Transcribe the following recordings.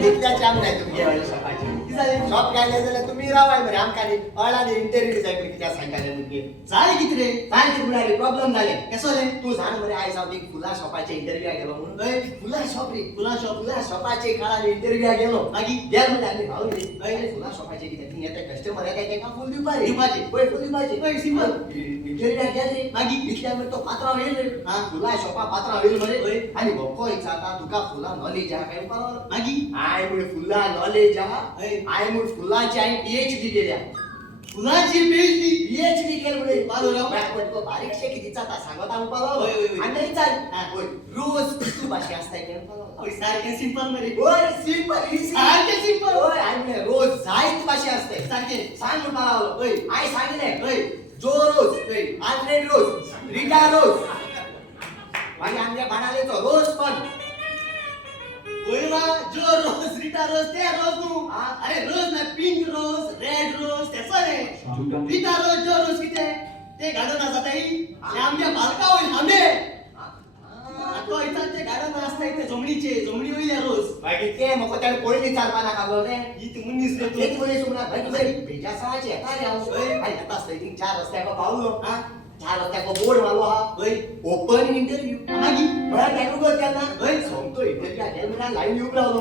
तिथल्याचे आम नाही तुम्ही गेवाळे शॉपाचे शॉप घ्यायला जाल्यार तुम्ही रावाय मरे आमकां न्ही अळानी इंटरव्यू डिसायड कित्याक सांगताले तुमगे जाय किती रे सांगते बुडारी प्रॉब्लेम जाले कसो रे तू जाण मरे आयज हांव एक फुला शॉपाचे इंटरव्यूआ गेलो म्हणून फुला शॉप रे फुला शॉपाचे काळाने इंटरव्यूआ गेलो मागीर गेल म्हणले आमी भाऊ रे फुला शॉपाचे कित्याक थिंग येता कस्टमर येता तांकां फूल दिवपाचे फूल दिवपाचे सिंपल इंटरव्यूआ गेल रे मागीर इतल्या मरे तो पात्रांव येल रे फुला शॉपा पात्रांव येल मरे आनी भोको विचारता तुका फुला नॉलेज आहा काय मागीर आय म्हण फुला नॉलेज आहा आय म्हण फुलांची हांवें पीएचडी केल्या फुलांची पीएचडी केल म्हणे पालो राव तो बारीकशे किती जाता सांगता हांव पालो आनी विचार रोज कितू भाशे आसताय केन पालो सारखे सिंपल मरे ओय सिंपल सारखे सिंपल ओय आय म्हणे रोज जायत भाशे आसताय सारखे सांग म्हण पालो ओय आय सांगले ओय जो रोज आंद्रे रोज रिटा रोज मागीर आमगे बाणाले तो रोज पण ओयला जो रोज रिटा रोज ते रोज नु अरे रोज ना पिंक रोज रेड रोज तेसा रे रिटा रोज जो रोज किते ते गाडन आसा ताई आमगे बालका होय आंबे तो इथं ते गाडन आसता इथे जमणी वयल्या रोज मागीर ते म्हाका त्याला पयलीं विचारपा नाका रे ही मुनीस रे तू एक मनीस म्हणा भाई तुझे भेजा सहाचे येता रे हांव आय येता आसता थिंग 4 रस्त्याको पावलो 4 रस्त्याको बोर्ड मारलो हा ओपन इंटरव्यू मागीर म्हळ्यार काय उगो केन्ना सोमतो इंटरव्यू गेल म्हणल्यार लायन येवंक रावलो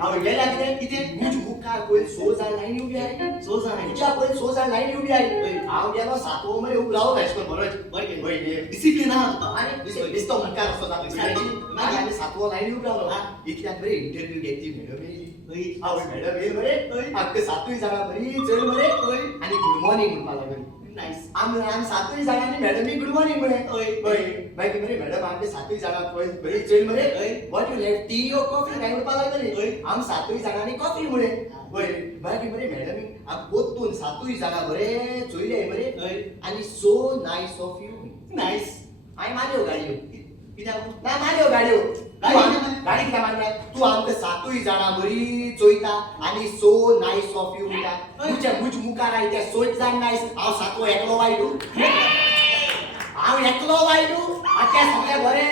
हांव गेल्या कितें मुझ मुखार पयलीं 100 जाण लायन येवंक आय 100 जाण तुज्या पयलीं 100 जाण लायन येवंक आय हांव गेलो 7वो मरे उब रावलो अशें करून बरोच बरें डिसिप्लीन आहा आनी दिसतो मुखार असो जाता मागीर आमी 7वो लायन येवंक रावलो इतल्यात बरे इंटरव्यू घेतली मॅडम येयली हांव मॅडम येयली मरे आमकां 7 जाणां बरी चल मरे आनी गुड मॉर्निंग म्हणपा लागली नाइस आमी 7 जाणांनी मॅडमी गुड मॉर्निंग म्हणे मागीर मरे मॅडम आमचे 7 जाणां बरी चल मरे व्हॉट यू लेफ्ट टी और कॉफी काय म्हणपा लागली आम 7 जाणांनी कॉफी म्हणे मागीर मरे मॅडमी पोत्तून 7 जाणां बरे चोयले मरे आनी so nice of you nice हांवें मारल्यो गाडयो कित्याक ना मारल्यो गाडयो गाडी कित्याक मारल्या तू आमकां 7 जाणां बरी चोयता आनी सो नाइस ऑफ यू म्हणटा तुज्या मुझ मुखार आय त्या 100 जाण नाइस हांव 7वो एकलो वायटू हांव एकलो वायटू आनी ते सगळे बरे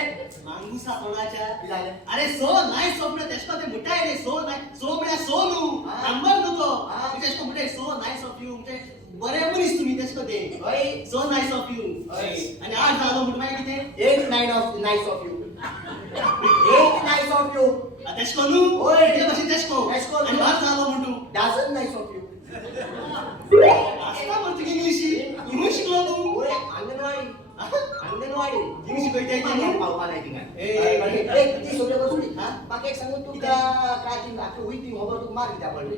मांगुसा कोणाच्या कित्याक अरे सो नाइस ऑफ यू तेशको ते मुटाय रे सो नाइस सो म्हळ्यार सो नु नंबर नु तो तेशको मुटाय सो नाइस ऑफ यू म्हणजे बरे मनीस तुम्ही तेशको ते सो नाइस ऑफ यू आनी 8 जालो म्हणटा मागीर कितें 8 9 of nice of you 8 nice of you तेशको नु ते भाशेन तेशको आनी 8 जालो म्हणटू डजन नाइस ऑफ यू आसता म्हणटा इंग्लीश इंग्लीश शिकलो तू ओरे अंगणवाडी इंग्लीश शिकयता येता पावपा नाही तिंगा ती सोडले बसली म्हाका एक सांगू तुका काय ती आख्खी वयती खबर तुका मार कित्याक पडली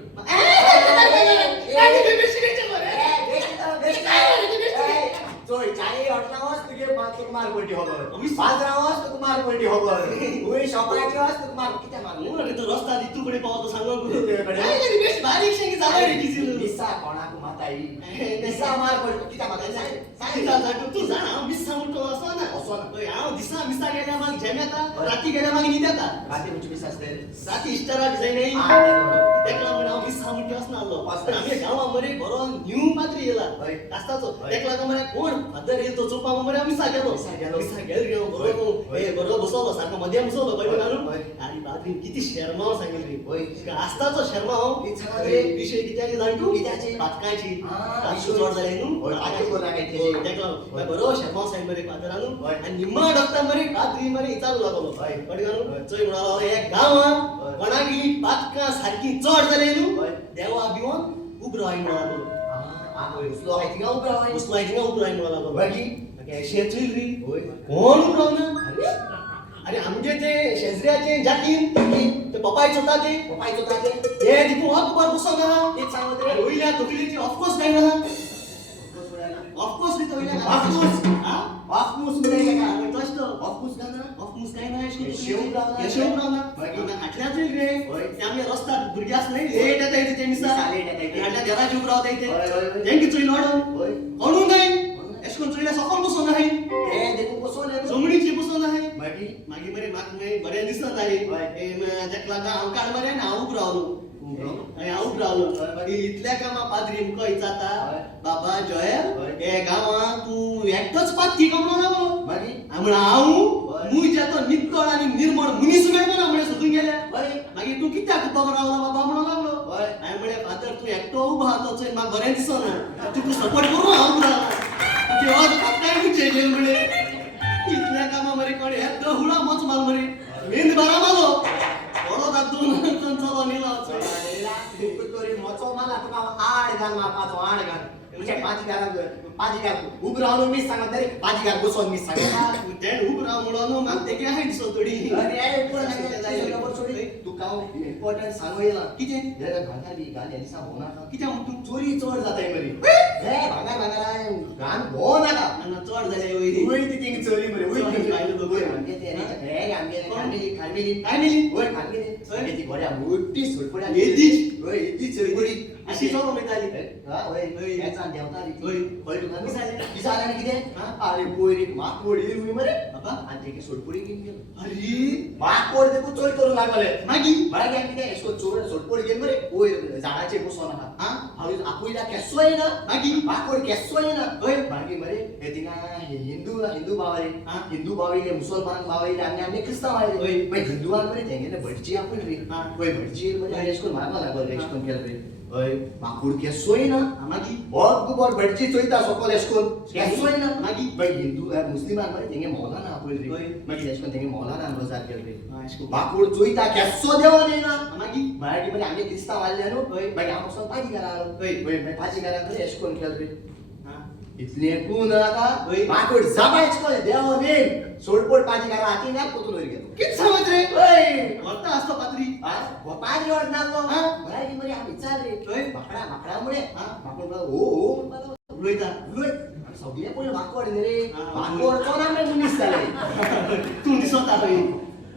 चोय चाय हॉटेला वच तुगे तुका मार पडली खबर बाजरा वच तुका मार पडली खबर वय शॉपाची वच तुका मार कित्याक मार अरे तो रस्ता तू कडे पावतो सांगून काय बेस्ट बारीक शेंगी जालो रे किजिलो मिसा कोणाक माताई मिसा मार पडली कित्याक माताई सांग तू जाण हांव मिसा म्हणतो असो ना हांव दिसा मिसा गेल्या माग जेम येता राती गेल्या माग न्हीद येता राती म्हणजे मिसा आसले राती इश्टारा भिजाय नाही तेकला म्हण हांव मिसा म्हणटी असना आसलो पण आमच्या गांवा मरे बरो न्यू पात्री येला कास्ताचो तेका लागून मरे कोण फादर येतो चोपा मरे मिसा गेलो बरो बसवलो सारको मध्य बसवलो पळय घालून आनी पात्री किती शर्माव सांगेल रे कास्ताचो शर्माव विषय कित्याची जाणटू कित्याची पातकायची विषय चोड जाले न्हू आजू कोण काय तेका बरो शर्माव सांग मरे फादरानू आनी निम्मा डॉक्टर मरे पात्री मरे चालू लागलो पळय घालून चोय म्हणालो हे गांवां कोणाकी पातकां सारकी चोड जाले न्हू देवा भिवून उब राय म्हणालो उसलो हाय थिंगा उब राय उसलो हाय थिंगा उब राय म्हणालो बाकी शेचईल री कोण उब रावना अरे आमचे ते शेजऱ्याचे जातीन ते पपाय चोता ते हे दिकू ऑफकोर्स बसो ना एक सांगत रे वयल्या तकलीची ऑफकोर्स काय ना ऑफकोर्स रे वयल्या ऑफकोर्स ऑफकोर्स म्हणजे काय तसतो ऑफकोर्स काय ना ऑफकोर्स काय ना शेवून रावना मागीर हाटल्याच रे ते आमगे रस्ता भुरगे आसले लेट येता येते ते मिसा हाटल्या देवाची उब रावता येते जेंकी चोय लॉडन कोणू नाही एशकोन चोयल्या सकल बसो नाही हे देखो बसोले जमणीची बसो नाही मागीर मरे म्हाका बरें दिसना तारी तेका लागून हांव काड मरे हांव उब रावलो हांव उब रावलो इतल्या कामा पाद्री मुको विचारता बाबा जॉयल हे गांवां तूं एकटोच पाती कमलो लागलो मागीर हांव मुयच्या तो नितळ आनी निर्मळ मनीस मेळना म्हणे सोदून गेल्या मागीर तूं कित्याक बरो रावला बाबा म्हणून लागलो हय. हांवें म्हळें फादर तूं एकटो उबो आहा तो चोय म्हाका बरें दिसना तुका सपोर्ट करूं हांव म्हणून तुजे आज काय म्हणचे जेल म्हणे इतल्या कामा मरे कोण येतो हुळा मोच माल मरे मेंद बारा मालो बरो दादून चलो निला तरी मोचो मला तुका आड घाल मारपाचो आड घाल म्हणजे पाजीगार उब रावन मीच सांगत तरी पाजीगार बसोन मीच सांगत तेण उब राव म्हणून म्हाका तेगे हाय दिसो थोडी तुका इम्पॉर्टंट सांगू येला कितें भांगार बी घाल ह्या दिसा भोंवनाका कित्याक म्हूण तूं चोरी चोर जाताय मरे हे भांगार घान भोंवनाका आना चड जाले वयरी वय ती तिंग चोरी मरे वय चोरी भायलो दोग. वय आमगे ते रे आमगे खांडेली खांडेली काय मेली वय खांडेली वय. ती बड्या मोठी सोडपड्या येदी? वय येदी चोरपडी अशी चोरो मेळटाली हा वय वय. याचा देवताली वय. कळ्ळें तुका दिसाले. दिसाले आनी कितें हा? अरे पोयरी माकोड येयली मरे बाबा आनी तेगे सोडपडी घेवन गेलो अरे माकोड देखून चोरी करूंक लागले मागीर मागीर आमी कितें एशको चोर सोडपडी घेवन मरे वयर झाडाचेर बसोन आहा हा हांव आपयला केस्सो येना मागीर माकोड केस्सो येना वय. मागीर मरे हे थिंगा हिंदू भाव आयले हा. हिंदू भाव येयले मुसलमान भाव येयले आनी आमगे क्रिस्तांव आयले वय. मागीर हिंदुवान मरे तेंगेले भटजी आपयल रे हा. वय भटजी मरे वय. एशकोन मारपा लागलो हा. एशकोन केलो रे हय माकोड केस्सो येना मागीर बरोबर भटजी चोयता सकल एशकोन केस्सो येना मागीर मागीर हिंदू मुस्लिमान मरे तेंगे मौलाना आपयल रे वय. मागीर एशकोन तेंगे मौलाना रोजार केलो रे हा एशको माकोड चोयता केस्सो देवोन येना मागीर मागीर मरे आमगे क्रिस्तांव आसले न्हू वय. मागीर हांव वचोन पाजी घरा आलो वय. मागीर पाजी घरा मरे एशकोन केलो रे हा इतले कून नाका वय. माकोड जाबायच कोण देव नेम सोडपोड पाजी घरा हाती ना पोतून वयर गेलो कित सांगत रे ओय व्हरता आसतो पात्री हो पाजी वर नालो हा. मागीर मरे आमी चाल रे ओय. माकडा मुळे हा. माकोड म्हणलो हो म्हणपालो उलयता उलय सगळे पळय माकोड न्ही रे हा. माकोड चोना मरे मनीस जाले तूं दिसता खंय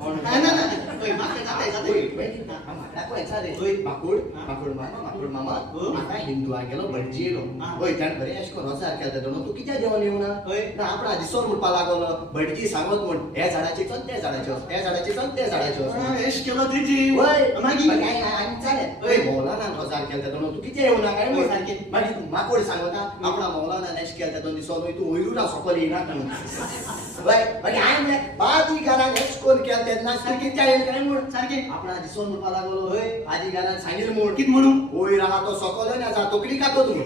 कोण? ना ना ना ओय म्हाका जाताय ओय, जाताय मागीर माकडा कोण चाल रे ओय. माकोड हा. माकोड मामा हो. म्हाका हिंदू गेलो भटजी येयलो हा. ओय त्यान बरें एश कोन रोजार केलो दोन तूं कित्याक देवोन येवना ओय. ना आपणा दिसोन म्हणपा लागलो भटजी सांगत म्हण हे झाडाची चल ते झाडाची वच हे झाडाची चल ते झाडाची वच हा, एश केलो तेजी वय मागीर आनी चाले ओय. मौलानान रोजार केलो दोन तूं कित्याक येवना काय ओय, म्हण सारकें. मागीर माकोड सांगता आपणा मौलानान एश केलो दोन दिसोन तूं वयरू ना सकल येयना म्हणून वय मागीर हांवें म्हणलें बादी घरान एश कोन केलो तेन्ना कित्याक येयला काय म्हण सारकें आपणा दिसोन म्हणपा लागलो ओय. आदी घरान सांगितलें म्हण कित म्हणून वयर आहा तो सकल ना जा तकली कातो तुम्ही